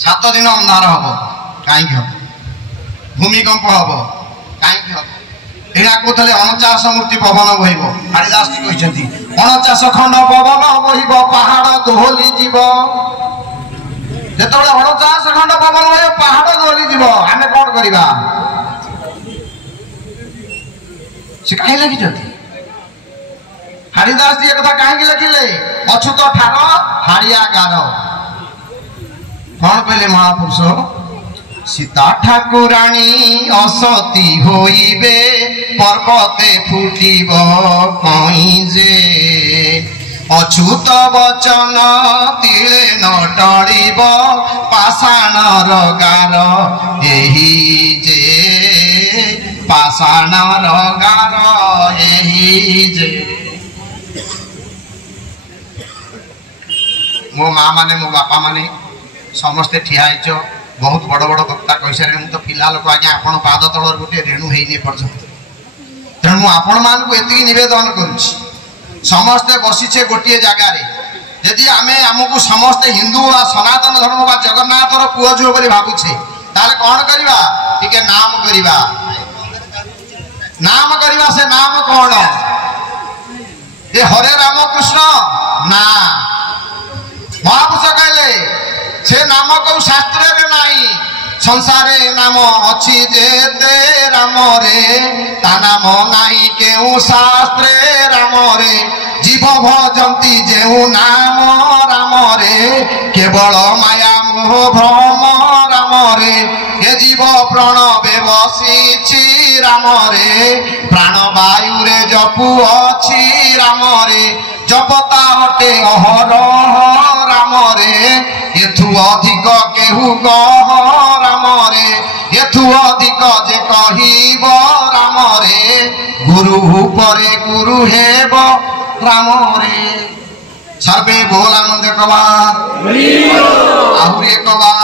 7 दिन अंधार हम कहीं हम भूमिकंप हम कहीं हम एड़ा कहते 49 मूर्ति पवन बहिब कालिदास जी कहते 49 खंड पवन बहिब पहाड़ दोहली जीव जो 49 खंड पवन बहिब पहाड़ दोहली जीव आम कौन करवा से कहीं लिखिं हरिदास जी एक कहीं लिखिले अछूत ठार हाड़िया गार कौन कहले महापुरुष सीता ठाकुराणी असती होइबे पर्वते फुटिब कहीं जे अछूत वचन तिले न टळिब पाषाणर गार एही जे पाषाणर गार एही जे मो माँ माने मो बापा माने समस्ते ठिया बहुत बड़ बड़ वक्ता कही सारे मुझे पिला लोक आज्ञा आपण पाद तल गोटे रेणु होनी पर्यंत तेणु आपण मान नवेदन करुच्ची समस्ते बसीचे गोटे जगार यदि आमे आमको समस्ते हिंदू व सनातन धर्म व जगन्नाथर पुओ झुओ बोली भावुछे ताले कौन करवा टिके नाम करवा से नाम कौन ये हरे राम कृष्ण ना महापुरुष कहले से नाम को शास्त्र रे नहीं संसारे नाम अच्छी जेते राम रे ता नाम नहीं केउ शास्त्रे राम रे जीव भजंती जेउ नाम राम रे केवल माया मोह भ्रम राम रे ये जीव प्रणवे बसीछि राम रे प्राण वायु रे जपु अछि राम रे जपता हटे अहरह राम रे एथु अधिक केहू कह राम रे एथु अधिक जे कहिब राम रे गुरु परे गुरु हेब राम रे सर्वे बोलानंद कबार आहुरी एक बार